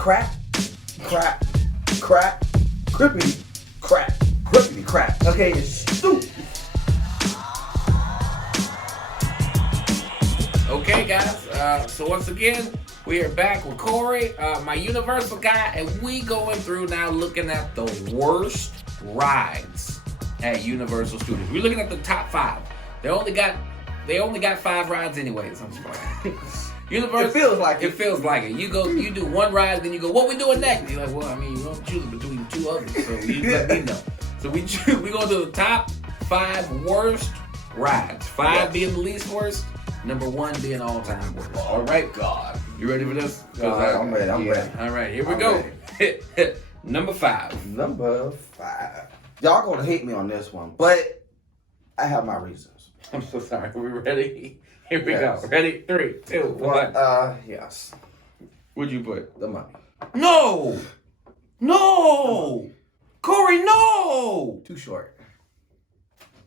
crack, crack, crack, crippity, crack, crippity, crack. Okay, it's stupid. Okay, guys. So once again, we are back with Corey, my Universal guy, and we going through now looking at the worst rides at Universal Studios. We're looking at the top 5. They only got 5 rides anyways. I'm sorry. Universal. It feels like it. Feels like it. You do one ride, then you go, what we doing next? You're like, well, I mean, you don't choose between 2 others, so you let me know. So we go to the top 5 worst rides. 5 being the least worst. Number 1 being all-time worst. All right, God. You ready for this? I'm ready. I'm ready. All right, here we go. Number 5. Number 5. Y'all gonna hate me on this one, but I have my reasons. I'm so sorry. Are we ready? Here we Yes. go. Ready? 3, 2, 1. Yes. What'd you put? The money. No! Corey, no! Too short.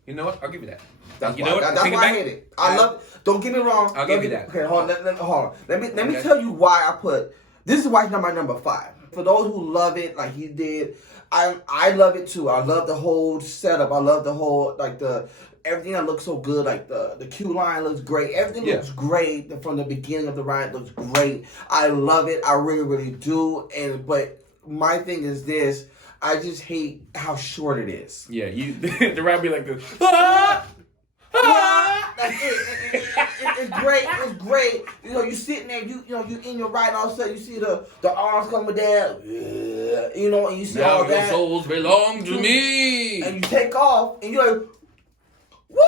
You know what? I'll give you that. That's you why, know what? that's Take it why I back. hate it. I love. Don't get me wrong. I'll give you that. Okay, hold on. Let me tell you why I put. This is why it's not my number 5. For those who love it, like he did, I love it too. I love the whole setup. I love the whole everything that looks so good. Like the queue line looks great. Everything looks great from the beginning of the ride. Looks great. I love it. I really, really do. But my thing is this. I just hate how short it is. Yeah, the ride be like this. Ah! Ah! It's great. It's great. You know, you sitting there. You in your ride. And all of a sudden, you see the arms coming down. You know, and you see Now all your that. souls belong to me. And you take off, and you're like, woo!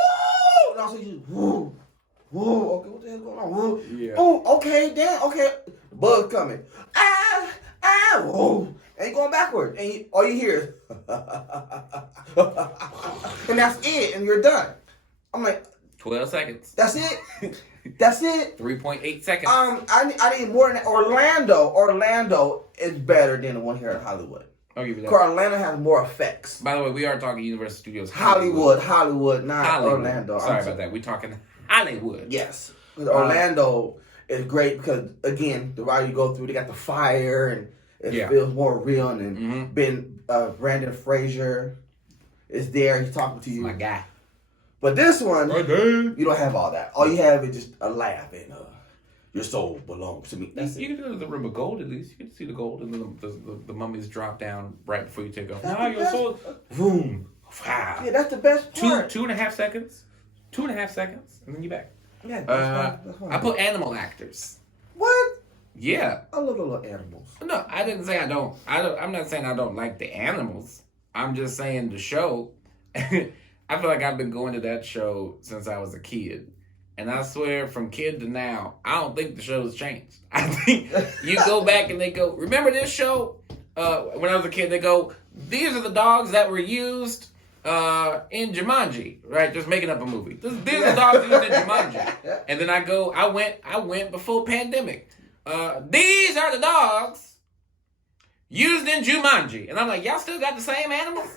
And all of a sudden, you woo, woo. Okay, what the hell's going on? Woo. Yeah. Oh, okay, then okay. Bug coming. Whoa. And you're going backward, and all you hear is, and that's it, and you're done. I'm like, 12 seconds. that's it. That's it. 3.8 seconds. I need more than that. Orlando is better than the one here in Hollywood. I'll give you that. Because Orlando has more effects. By the way, we are talking Universal Studios Hollywood, not Hollywood. Orlando. Sorry about that. We're talking Hollywood. Yes. Because Orlando is great because, again, the ride you go through, they got the fire and it feels more real. And Brandon Fraser is there. He's talking to you. My guy. But this one, you don't have all that. All you have is just a laugh and your soul belongs to me. That's You it. can do the rim of gold at least. You can see the gold and the mummies drop down right before you take off. Now your soul, boom. Wow. Yeah, that's the best part. 2.5 seconds. 2.5 seconds, and then you're back. Yeah, that's fine. I put animal actors. What? Yeah. I love the little animals. No, I didn't say I don't. I'm not saying I don't like the animals. I'm just saying the show. I feel like I've been going to that show since I was a kid. And I swear, from kid to now, I don't think the show's changed. I think you go back and they go, remember this show? When I was a kid, they go, these are the dogs that were used in Jumanji, right? Just making up a movie. These are the dogs used in Jumanji. And then I went before pandemic. These are the dogs used in Jumanji. And I'm like, y'all still got the same animals?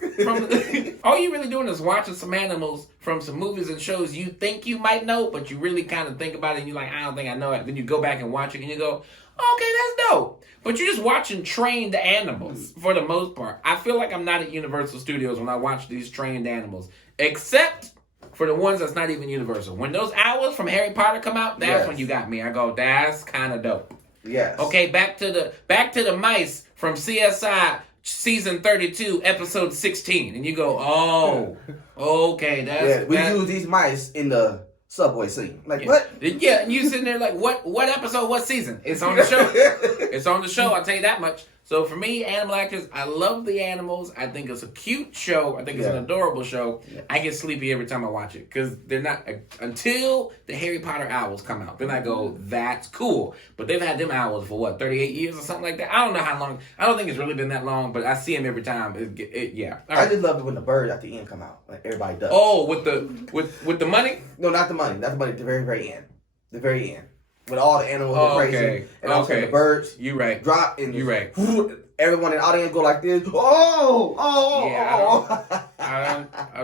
All you really doing is watching some animals from some movies and shows you think you might know, but you really kind of think about it and you're like, I don't think I know it. Then you go back and watch it and you go, okay, that's dope. But you're just watching trained animals for the most part. I feel like I'm not at Universal Studios when I watch these trained animals, except for the ones that's not even Universal. When those owls from Harry Potter come out, that's when you got me. I go, that's kind of dope. Yes. Okay, back to the mice from CSI season 32, episode 16, and you go, oh, okay, we use these mice in the subway scene. Like what? Yeah, and you sitting there like, what episode, what season? It's on the show. It's on the show. I'll tell you that much. So for me, animal actors, I love the animals. I think it's a cute show. I think it's an adorable show. Yeah. I get sleepy every time I watch it because they're not until the Harry Potter owls come out. Then I go, that's cool. But they've had them owls for 38 years or something like that. I don't know how long. I don't think it's really been that long, but I see them every time. Yeah. All right. I just love it when the birds at the end come out. Like everybody does. Oh, with the money? No, not the money. Not the money. At the very, very end. The very end. When all the animals go crazy. And all of a sudden the birds drop and everyone in the audience go like this. I'll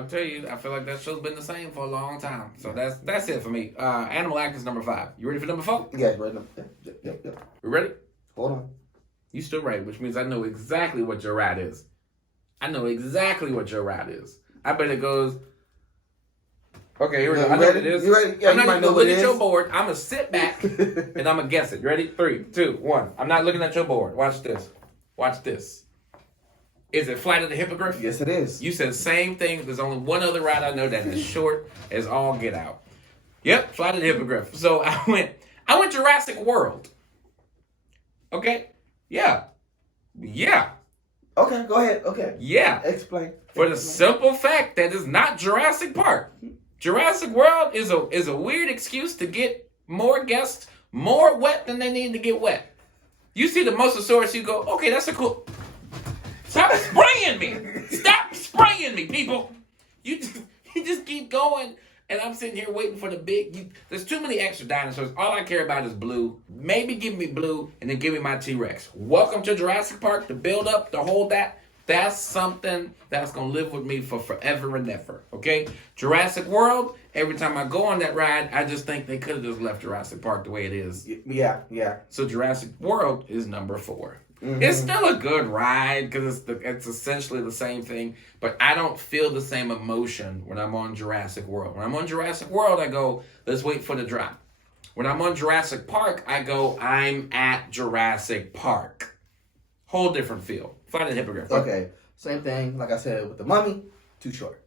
tell you, I feel like that show's been the same for a long time. So that's it for me. Animal actors number 5. You ready for number 4? Yeah, ready. Yep. We ready? Hold on. You still right, which means I know exactly what your ride is. I know exactly what your ride is. I bet it goes. Okay, here we go. I know what it is. You ready? Yeah, I'm not you even might know gonna what look it at your is. board. I'm gonna sit back and I'm gonna guess it. Ready? 3, 2, 1. I'm not looking at your board. Watch this. Watch this. Is it Flight of the Hippogriff? Yes, it is. You said the same thing. There's only one other ride I know that is short as all get out. Yep, Flight of the Hippogriff. So I went Jurassic World. Okay? Yeah. Yeah. Okay, go ahead. Okay. Yeah. Explain. For the simple fact that it's not Jurassic Park. Jurassic World is a weird excuse to get more guests more wet than they need to get wet. You see the Mosasaurus, you go, okay, that's a cool. Stop spraying me! Stop spraying me, people! You just keep going, and I'm sitting here waiting for the big. There's too many extra dinosaurs. All I care about is Blue. Maybe give me Blue, and then give me my T-Rex. Welcome to Jurassic Park. The build up, the whole that. That's something that's gonna live with me for forever and ever. Okay, Jurassic World. Every time I go on that ride, I just think they could have just left Jurassic Park the way it is. Yeah. So Jurassic World is number 4. Mm-hmm. It's still a good ride because it's essentially the same thing, but I don't feel the same emotion when I'm on Jurassic World. When I'm on Jurassic World, I go, let's wait for the drop. When I'm on Jurassic Park, I go, I'm at Jurassic Park. Whole different feel. Flight of the Hippogriff. Okay, same thing. Like I said with the Mummy, too short.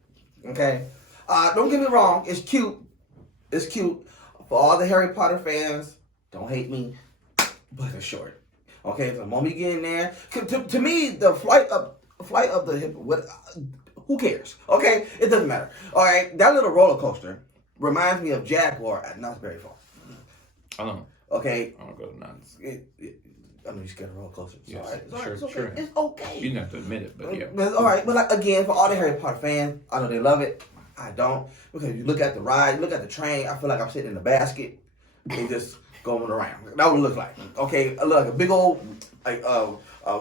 Okay, don't get me wrong. It's cute. It's cute for all the Harry Potter fans. Don't hate me, but it's short. Okay, the moment you get in there, to me, the flight of the Hippo. Who cares? Okay, it doesn't matter. All right, that little roller coaster reminds me of Jaguar at Knott's Berry Farm. I don't know. Okay, I don't go to Knott's. I know you're scared of roller coasters. Yes, All right. It's all right. sure, It's okay. sure. It's okay. You don't have to admit it, but yeah. But all right, but like again, for all the Harry Potter fans, I know they love it. I don't, because you look at the ride, you look at the train. I feel like I'm sitting in a basket and just going around. That would look like. Okay, I look like a big old like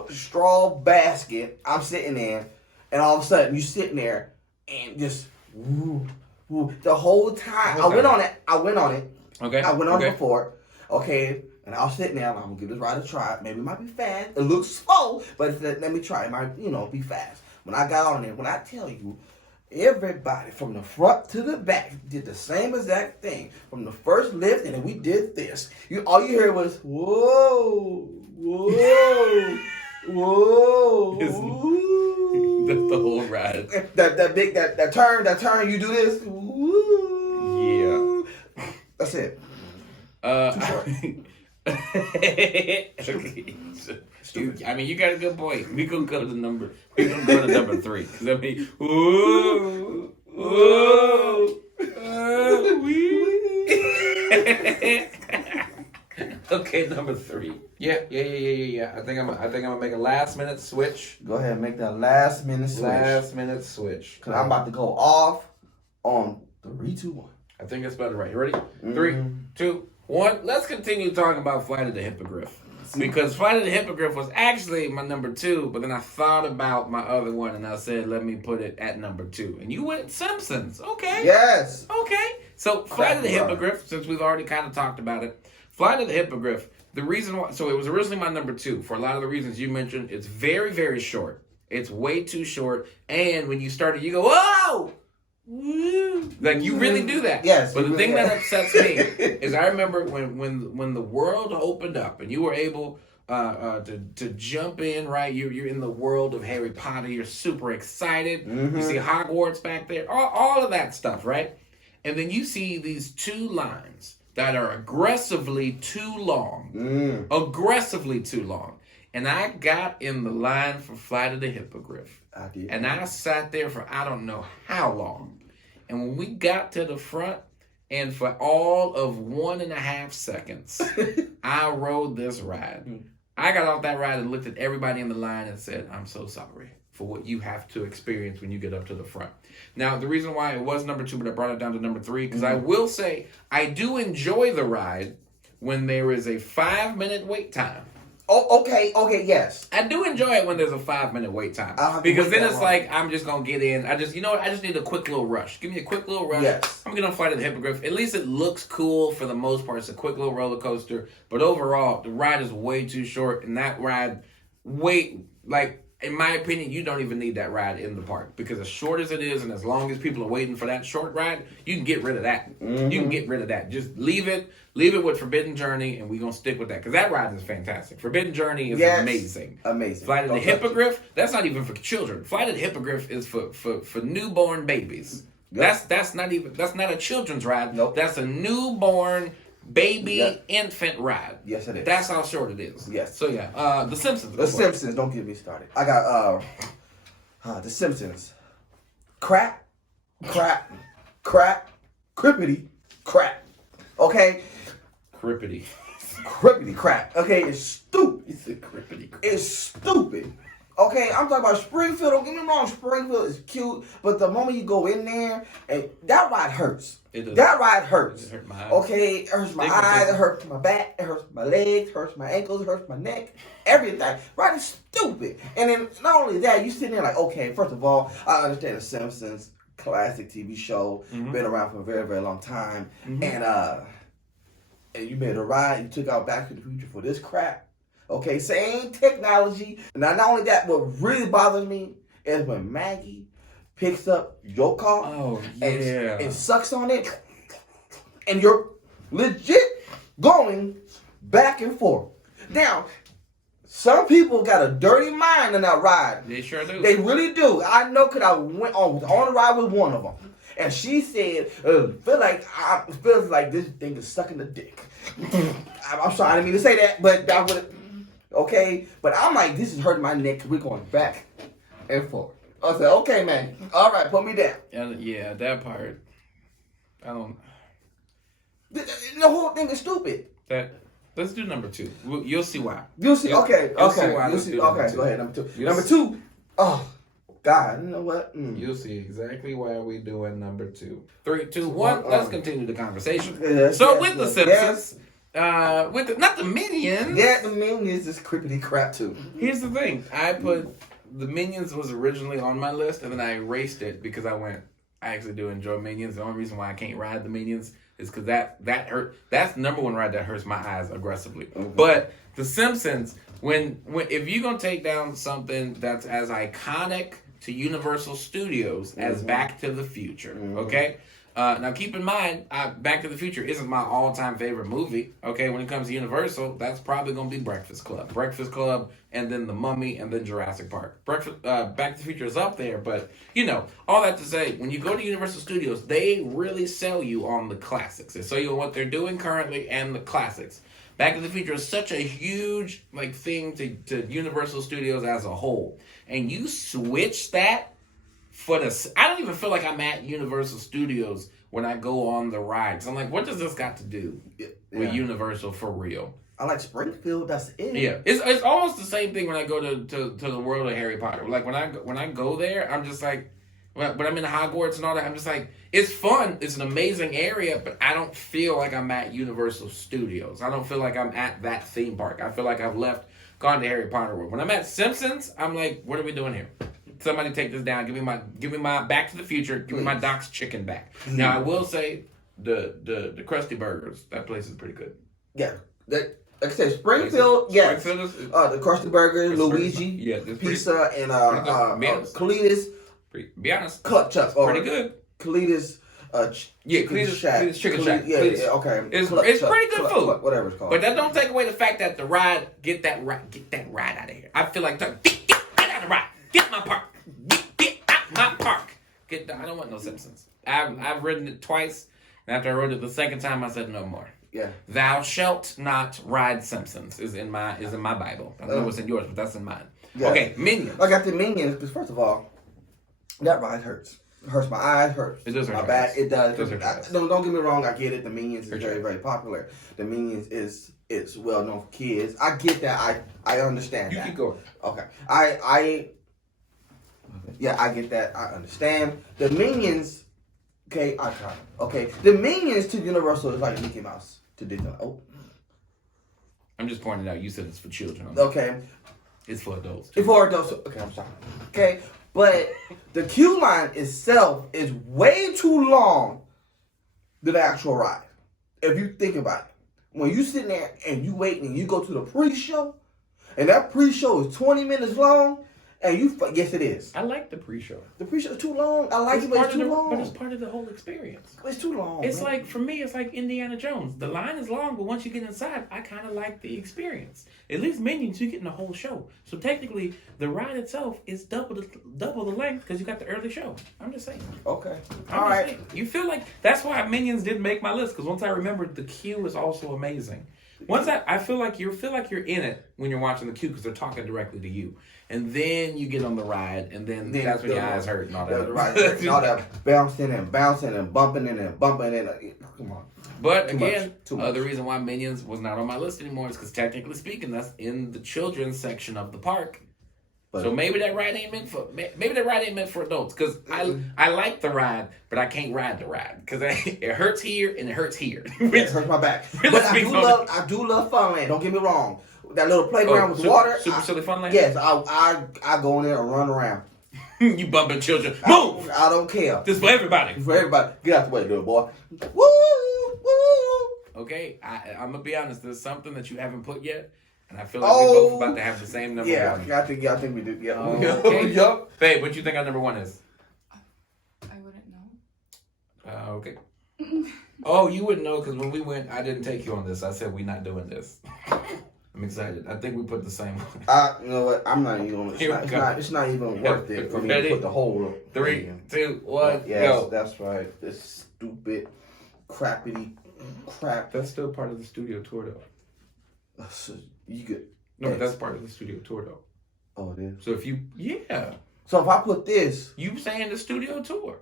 straw basket. I'm sitting in, and all of a sudden you sitting there and just the whole time. I went on it. Okay. I went on it before. Okay. And I was sitting there, and I'm gonna give this ride a try. Maybe it might be fast. It looks slow, but let me try. It might, be fast. When I got on it, when I tell you, everybody from the front to the back did the same exact thing. From the first lift, and then we did this. All you heard was whoa, whoa, whoa. That's the whole ride. That turn. You do this. Woo. Yeah. That's it. I mean, you got a good point. We gonna go to number 3. Cause I mean, ooh, okay, number 3. Yeah. I think I'm gonna make a last minute switch. Go ahead, and make that last minute switch. Cause I'm about to go off on 3, 2, 1. I think it's better, right? You ready? 3, 2, 1. Let's continue talking about Flight of the Hippogriff. Because Flight of the Hippogriff was actually my number 2, but then I thought about my other one and I said, let me put it at number 2. And you went Simpsons. Okay. Yes. Okay. So Flight of the Hippogriff, since we've already kind of talked about it, Flight of the Hippogriff, the reason why, so it was originally my number 2 for a lot of the reasons you mentioned. It's very, very short. It's way too short. And when you started, you go, whoa! Like you really do that. Yes. But the thing that upsets me is I remember when the world opened up and you were able to jump in, right? You're in the world of Harry Potter. You're super excited. You see Hogwarts back there. All of that stuff, right? And then you see these 2 lines that are aggressively too long. Aggressively too long. And I got in the line for Flight of the Hippogriff. I did. And I sat there for I don't know how long. And when we got to the front, and for all of 1.5 seconds, I rode this ride. I got off that ride and looked at everybody in the line and said, I'm so sorry for what you have to experience when you get up to the front. Now, the reason why it was number 2, but I brought it down to number 3, because I will say I do enjoy the ride when there is a 5-minute wait time. Oh, okay, yes. I do enjoy it when there's a 5-minute wait time. Because then it's like, I'm just going to get in. I just need a quick little rush. Give me a quick little rush. Yes. I'm going to Flight of the Hippogriff. At least it looks cool for the most part. It's a quick little roller coaster. But overall, the ride is way too short. And that ride, wait, like, in my opinion, you don't even need that ride in the park because as short as it is and as long as people are waiting for that short ride, you can get rid of that. You can get rid of that. Just leave it with Forbidden Journey, and we're going to stick with that because that ride is fantastic. Forbidden Journey is amazing. Amazing. Flight of the Hippogriff, that's not even for children. Flight of the Hippogriff is for newborn babies. Yep. That's not a children's ride. Nope. That's a newborn baby infant ride. Yes, it is. That's how short it is. Yes. So yeah, The Simpsons. The Simpsons. Don't get me started. I got The Simpsons. Crap, crippity, crap. Okay. Crippity crap. Okay, it's stupid. It's a crippity crap. It's stupid. Okay, I'm talking about Springfield. Don't get me wrong, Springfield is cute, but the moment you go in there, and that ride hurts. That ride hurts. It hurt my eyes. Okay, it hurts my eyes, it hurts my back, it hurts my legs, it hurts my ankles, it hurts my neck, everything. Ride is stupid. And then not only that, you sitting there like, okay, first of all, I understand The Simpsons, classic TV show, been around for a very, very long time, and you made a ride, you took out Back to the Future for this crap. Okay, same technology. Now, not only that, what really bothers me is when Maggie picks up your car and sucks on it, and you're legit going back and forth. Now, some people got a dirty mind in that ride. They sure do. They really do. I know because I was on the ride with one of them. And she said, feels like this thing is sucking the dick. I'm sorry, I didn't mean to say that, but that would. Okay, but I'm like, this is hurting my neck because we're going back and forth. I said, okay, man. All right, put me down. Yeah, that part. I don't. The whole thing is stupid. Let's do number 2. You'll see why. You'll see. Okay. You'll see. Okay, go ahead. Number 2. Number 2. Oh, God. You know what? You'll see exactly why we're doing number 2. 3, 2, 1. Let's continue the conversation. With The Simpsons. Not the Minions. Yeah, the Minions is crippity crap too. Here's the thing. I put the Minions was originally on my list, and then I erased it because I actually do enjoy Minions. The only reason why I can't ride the Minions is because that hurt. That's the number one ride that hurts my eyes aggressively. Mm-hmm. But The Simpsons, when if you're gonna take down something that's as iconic to Universal Studios as Back to the Future, okay? Now, keep in mind, Back to the Future isn't my all-time favorite movie. Okay, when it comes to Universal, that's probably going to be Breakfast Club, and then The Mummy, and then Jurassic Park. Back to the Future is up there, but, all that to say, when you go to Universal Studios, they really sell you on the classics. They sell you on what they're doing currently and the classics. Back to the Future is such a huge thing to Universal Studios as a whole. And you switch that I don't even feel like I'm at Universal Studios when I go on the ride. So I'm like, what does this got to do with Universal for real? I like Springfield. That's it. Yeah, it's almost the same thing when I go to the world of Harry Potter. Like when I go there, I'm just like, when I'm in Hogwarts and all that, I'm just like, it's fun. It's an amazing area, but I don't feel like I'm at Universal Studios. I don't feel like I'm at that theme park. I feel like I've gone to Harry Potter World. When I'm at Simpsons, I'm like, what are we doing here? Somebody take this down. Give me my Back to the Future. Give me my Doc's Chicken back. Now I will say the Krusty Burgers. That place is pretty good. Yeah, like I said, Springfield. Yes, the Krusty Burgers, Luigi, pizza, and Cletus. Be honest, Cluck Chuck. Pretty good. Cletus. Cletus Chicken Shack. Yeah, okay. It's pretty good food. Whatever it's called. But that don't take away the fact that the ride get that ride out of here. I feel like get out of the ride. Get my park. Get out my park. I don't want no Simpsons. I've ridden it twice, and after I rode it the second time, I said no more. Yeah. Thou shalt not ride Simpsons is in my Bible. I don't know what's in yours, but that's in mine. Yeah. Okay, Minions. I got the Minions because first of all, that ride hurts. It hurts my eyes. Hurts. It does hurt my back. It does. Don't get me wrong. I get it. The Minions is very, very popular. The Minions is well known for kids. I get that. I understand that. You keep going. Okay. I get that. I understand. The Minions, okay, iconic. Okay. The Minions to Universal is like Mickey Mouse to Disney. Oh. I'm just pointing out, you said it's for children. Okay. It's for adults. It's for adults. Okay, I'm sorry. Okay. But the queue line itself is way too long than the actual ride. If you think about it. When you sitting there and you waiting and you go to the pre-show, And that pre-show is 20 minutes long. And yes, it is. I like the pre-show. The pre-show is too long. I like it, but it's too long. But it's part of the whole experience. It's too long. It's like, for me, it's like Indiana Jones. The line is long, but once you get inside, I kind of like the experience. At least Minions, you're getting the whole show. So technically, the ride itself is double the length because you got the early show. I'm just saying. Okay. All right. You feel like that's why Minions didn't make my list, because once I remembered the queue is also amazing. Once I feel like you're in it when you're watching the queue because they're talking directly to you. And then you get on the ride, and then that's when your eyes hurt and all that. Right, all that bouncing and bumping and bumping and come on. But again, the reason why Minions was not on my list anymore is because technically speaking, that's in the children's section of the park. But, so maybe that ride ain't meant for adults. Because I like the ride, but I can't ride the ride because it hurts here and it hurts here. It hurts my back. But I do love Funland. Don't get me wrong. That little playground with water. Super Silly Funland? Yes, I go in there and run around. You bumping children. Move! I don't care. This for everybody. For everybody. Get out the way, little boy. Woo! Woo! Okay, I'm going to be honest. There's something that you haven't put yet. And I feel like we're both about to have the same number one. Yeah, I think we do. Yeah. Okay. Yup. Babe, what do you think our number one is? I wouldn't know. Okay. Oh, you wouldn't know because when we went, I didn't take you on this. I said we're not doing this. I'm excited. I think we put the same one. You know what? I'm not even. It's not even worth it for me to put the whole. 3, 2, 1, yes, go. That's right. This stupid, crappity crap. That's still part of the studio tour, though. So you could. No, that's part of the studio tour, though. Oh, it is. So if you, So if I put this, you saying the studio tour?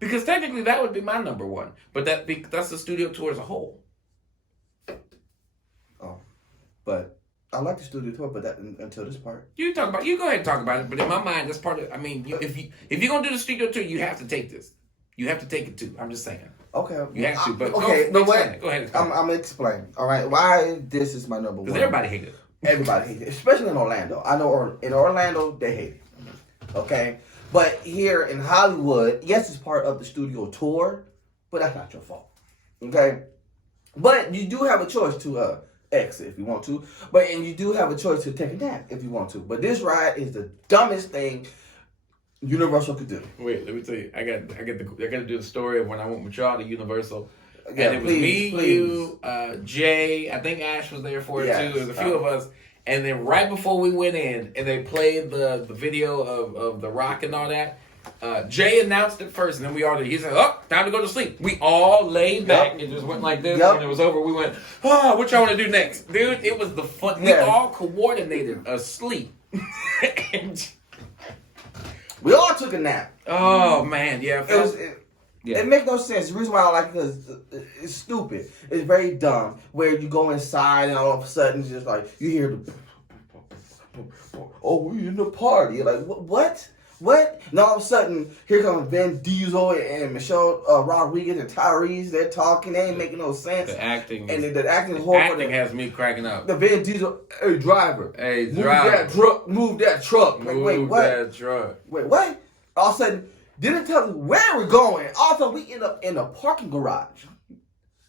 Because technically that would be my number one, but that's the studio tour as a whole. Oh, but I like the studio tour, but that until this part. You go ahead and talk about it. But in my mind, that's part of. I mean, if you're gonna do the studio tour, you have to take this. You have to take it too. I'm just saying. Okay. You have to. But okay. Go ahead. I'm gonna explain. All right. Why this is my number one? Because everybody hates it. Everybody hates it, especially in Orlando. I know in Orlando they hate it. Okay. But here in Hollywood, yes, it's part of the studio tour, but that's not your fault. Okay? But you do have a choice to exit if you want to. And you do have a choice to take a nap if you want to. But this ride is the dumbest thing Universal could do. Wait, let me tell you. I got to do the story of when I went with y'all to Universal. Yeah, and it was you, Jay, I think Ash was there for it too. There was a few of us. And then right before we went in, and they played the video of The Rock and all that, Jay announced it first, and then he said, oh, time to go to sleep. We all laid back and just went like this, and it was over. We went, what y'all want to do next? Dude, it was the fun. We all coordinated asleep. We all took a nap. Oh, man, yeah. It makes no sense. The reason why I like it is it's stupid. It's very dumb. Where you go inside and all of a sudden it's just like you hear the we in the party. You're like what? And all of a sudden here comes Vin Diesel and Michelle Rodriguez and Tyrese. They're talking. They ain't making no sense. The acting and the acting is horrible. Acting has me cracking up. The Vin Diesel, hey driver, move that truck. Like, wait, what? That truck. Wait, what? All of a sudden. Didn't tell us where we're going. Also, we end up in a parking garage.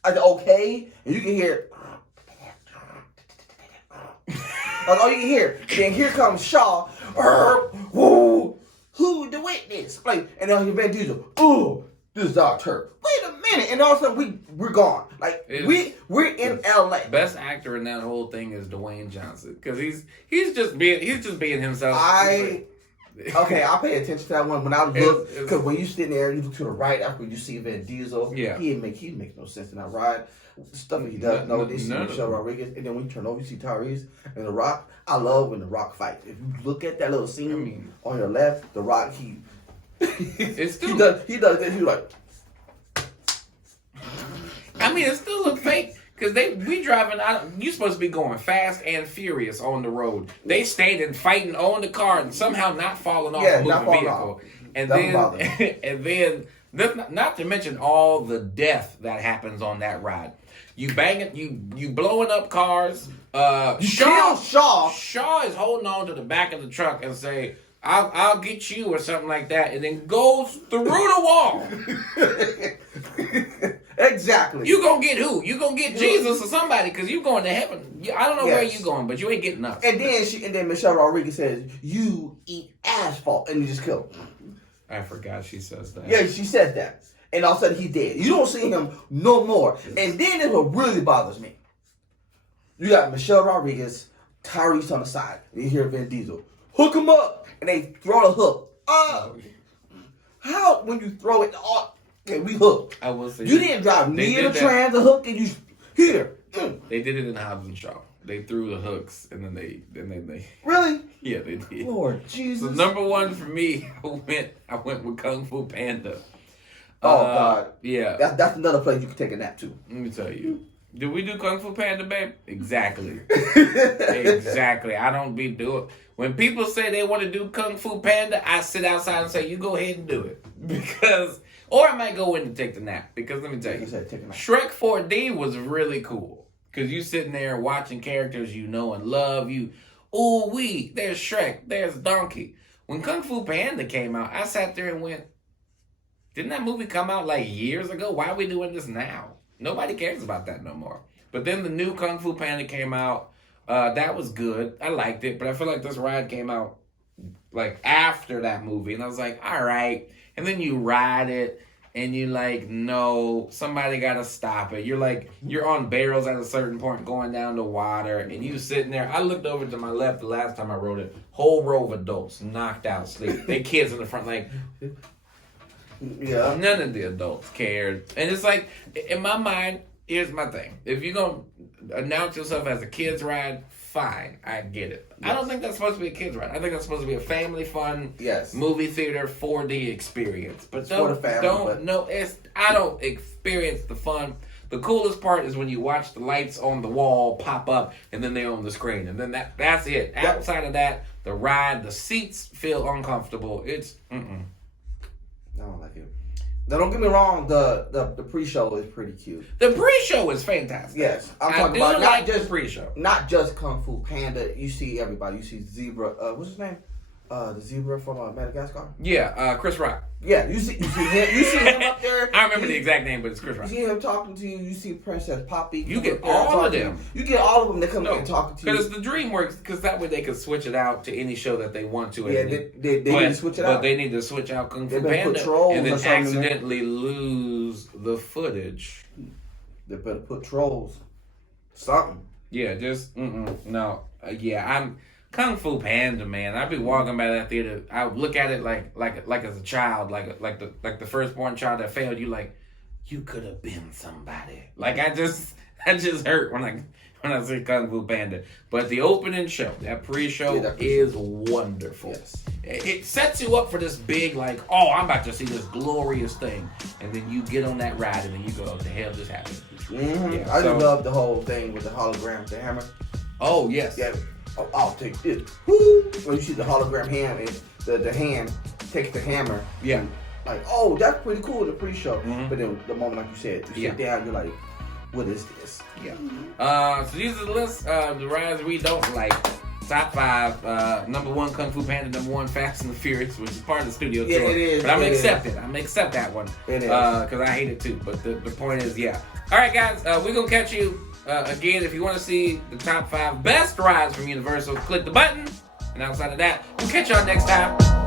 I said, okay. And you can hear. That's all you can hear. Then here comes Shaw. Woo. Who the witness? Like, and then Van Diesel. Oh, this is our turf. Wait a minute. And all of a sudden, we're gone. Like, we're in LA. Best actor in that whole thing is Dwayne Johnson. Because he's just being himself. Okay, I pay attention to that one when I look, because when you sit there and you look to the right after you see Vin Diesel, he make no sense in that ride. Stuff that he does, they see Michelle Rodriguez, and then when you turn over, you see Tyrese and The Rock. I love when The Rock fights. If you look at that little scene on your left, The Rock, he does this. He's like, I mean, it still look fake. Because we driving out, you supposed to be going fast and furious on the road. They stayed and fighting on the car and somehow not falling off the moving vehicle. And then not to mention all the death that happens on that ride. You banging, you blowing up cars. Shaw is holding on to the back of the truck and say, I'll get you or something like that, and then goes through the wall. Exactly. You gonna get who? You gonna get Jesus or somebody because you going to heaven. I don't know where you going, but you ain't getting us. And then Michelle Rodriguez says, "You eat asphalt," and you just kill him. I forgot she says that. Yeah, she says that. And all of a sudden, he dead. You don't see him no more. And then it what really bothers me. You got Michelle Rodriguez, Tyrese on the side. You hear Vin Diesel. Hook him up. And they throw the hook. How, when you throw it, okay, we hooked. I will say. You didn't drive near the trans, the hook, and you, here. They did it in Hobbs and Shaw. They threw the hooks, and then they. Really? Yeah, they did. Lord Jesus. So number one for me, I went with Kung Fu Panda. Oh, God. Yeah. That's another place you can take a nap, too. Let me tell you. Did we do Kung Fu Panda, babe? Exactly. Exactly. I don't be doing. When people say they want to do Kung Fu Panda, I sit outside and say, you go ahead and do it. Because, or I might go in and take the nap. Because let me tell you, Shrek 4D was really cool. Because you sitting there watching characters you know and love. Ooh, there's Shrek, there's Donkey. When Kung Fu Panda came out, I sat there and went, didn't that movie come out like years ago? Why are we doing this now? Nobody cares about that no more. But then the new Kung Fu Panda came out. That was good. I liked it. But I feel like this ride came out like after that movie. And I was like, all right. And then you ride it. And you're like, no, somebody got to stop it. You're on barrels at a certain point going down the water. And you sitting there. I looked over to my left the last time I rode it. Whole row of adults knocked out asleep. They kids in the front like... Yeah. None of the adults cared. And it's like, in my mind, here's my thing. If you're going to announce yourself as a kid's ride, fine. I get it. Yes. I don't think that's supposed to be a kid's ride. I think that's supposed to be a family fun movie theater 4D experience. But I don't experience the fun. The coolest part is when you watch the lights on the wall pop up and then they're on the screen. And then that's it. Outside of that, the ride, the seats feel uncomfortable. It's, I don't like it. Now, don't get me wrong. The pre-show is pretty cute. The pre-show is fantastic. Yes, I'm talking about not just pre-show, not just Kung Fu Panda. You see everybody. You see Zebra. What's his name? The zebra from Madagascar. Yeah, Chris Rock. Yeah, you see him. You see him up there. I remember the exact name, but it's Chris Rock. You see him talking to you. You see Princess Poppy. You get all of them. You get all of them that come and talking to you. Because the DreamWorks, because that way they could switch it out to any show that they want to. Yeah, they need to switch it out. But they need to switch out Kung Fu Panda and then accidentally lose the footage. They better put trolls. Something. Yeah, just no. I'm Kung Fu Panda, man. I'd be walking by that theater. I would look at it like as a child, like the firstborn child that failed. You could have been somebody. Like I just hurt when I say Kung Fu Panda. But the opening show, that pre-show is wonderful. Yes. It sets you up for this big, I'm about to see this glorious thing. And then you get on that ride and then you go, what the hell just happened? Mm-hmm. Yeah, I just love the whole thing with the hologram, the hammer. Oh, yes. Yeah. Oh, I'll take this. Woo! When you see the hologram hand, and the hand takes the hammer. Yeah. And, that's pretty cool, the pre-show. Mm-hmm. But then the moment, like you said, you sit down, you're like, what is this? Yeah. So these are the lists of the rides we don't like. Top 5. Number 1, Kung Fu Panda. Number 1, Fast and the Furious, which is part of the studio tour. Yeah, it is. But I'm going to accept it. I'm going to accept that one. It is. Because I hate it too. But the point is, yeah. All right, guys. We're going to catch you again. If you want to see the top 5 best rides from Universal, click the button. And outside of that, we'll catch y'all next time.